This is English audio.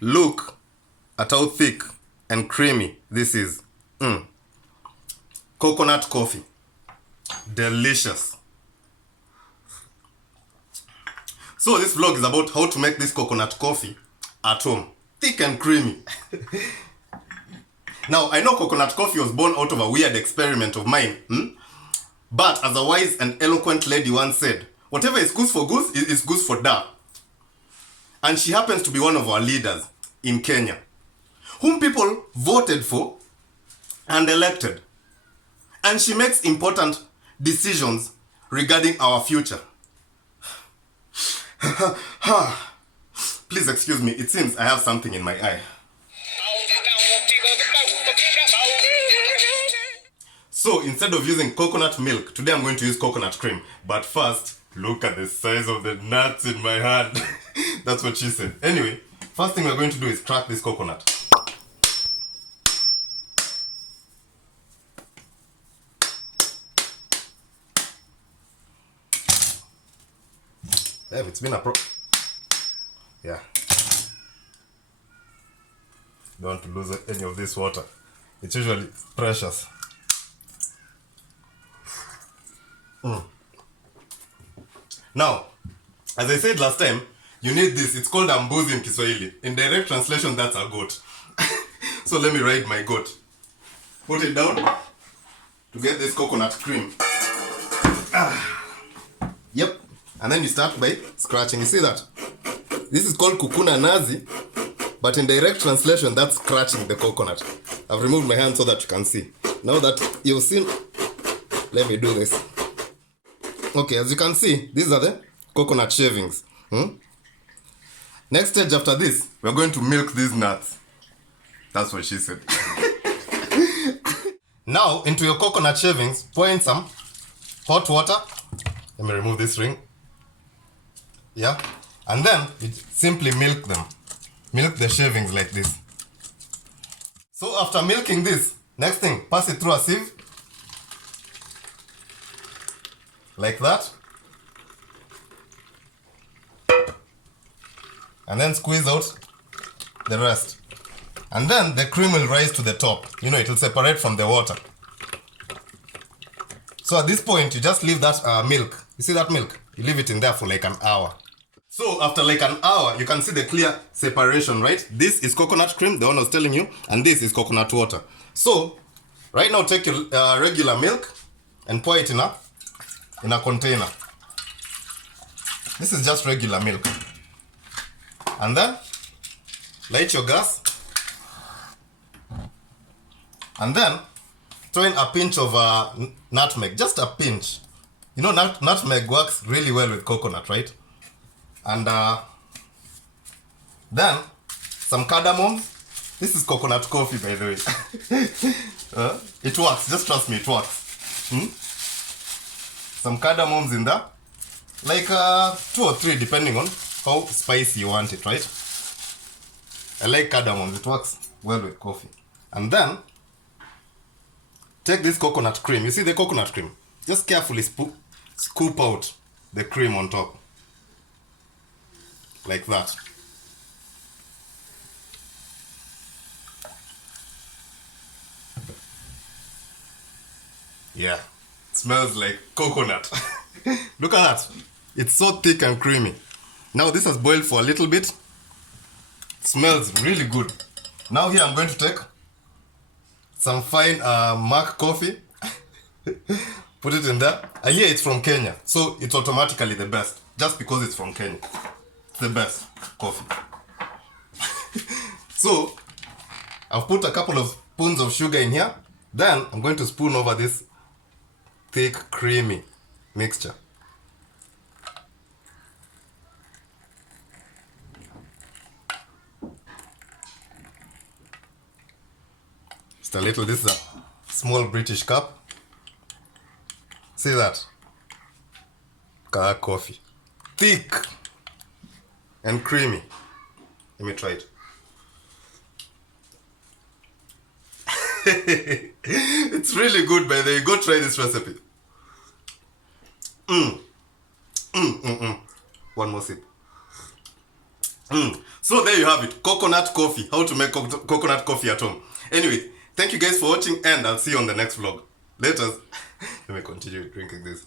Look at how thick and creamy this is. Coconut coffee. Delicious. So this vlog is about how to make this coconut coffee at home. Thick and creamy. Now, I know coconut coffee was born out of a weird experiment of mine. But as a wise and eloquent lady once said, whatever is good for goose is good for da. And she happens to be one of our leaders in Kenya, whom people voted for and elected. And she makes important decisions regarding our future. Please excuse me, it seems I have something in my eye. So instead of using coconut milk, today I'm going to use coconut cream. But first, look at the size of the nuts in my hand. That's what she said. Anyway, first thing we're going to do is crack this coconut. It's been yeah. Don't want to lose any of this water. It's usually precious. Now, as I said last time, you need this. It's called mbuzi in Kiswahili. In direct translation, that's a goat. So let me ride my goat. Put it down to get this coconut cream. Yep. And then you start by scratching. You see that? This is called kukuna nazi, but in direct translation, that's scratching the coconut. I've removed my hand so that you can see. Now that you've seen, let me do this. Okay, as you can see, these are the coconut shavings. Next stage after this, we're going to milk these nuts. That's what she said. Now, into your coconut shavings, pour in some hot water. Let me remove this ring. Yeah. And then, you simply milk them. Milk the shavings like this. So after milking this, next thing, pass it through a sieve. Like that. And then squeeze out the rest. And then the cream will rise to the top. You know, it will separate from the water. So at this point, you just leave that milk. You see that milk? You leave it in there for like an hour. So after like an hour, you can see the clear separation, right? This is coconut cream, the one I was telling you, and this is coconut water. So, right now take your regular milk and pour it in a container. This is just regular milk. And then, light your gas. And then, throw in a pinch of nutmeg, just a pinch. You know, nutmeg works really well with coconut, right? And then, some cardamom. This is coconut coffee, by the way. It works, just trust me, it works. Some cardamoms in there. Like 2 or 3, depending on how spicy you want it, right? I like cardamoms, it works well with coffee. And then, take this coconut cream. You see the coconut cream? Just carefully scoop out the cream on top. Like that. Yeah, it smells like coconut. Look at that. It's so thick and creamy. Now this has boiled for a little bit. It smells really good. Now here I'm going to take some fine Mark coffee. Put it in there. And here it's from Kenya. So it's automatically the best. Just because it's from Kenya. It's the best coffee. So I've put a couple of spoons of sugar in here. Then I'm going to spoon over this thick, creamy mixture. Just a little. This is a small British cup. See that? Car coffee. Thick and creamy. Let me try it. It's really good, by the way. Go try this recipe. One more sip. So there you have it, coconut coffee. How to make coconut coffee at home. Anyway, thank you guys for watching, and I'll see you on the next vlog. Let me continue drinking this.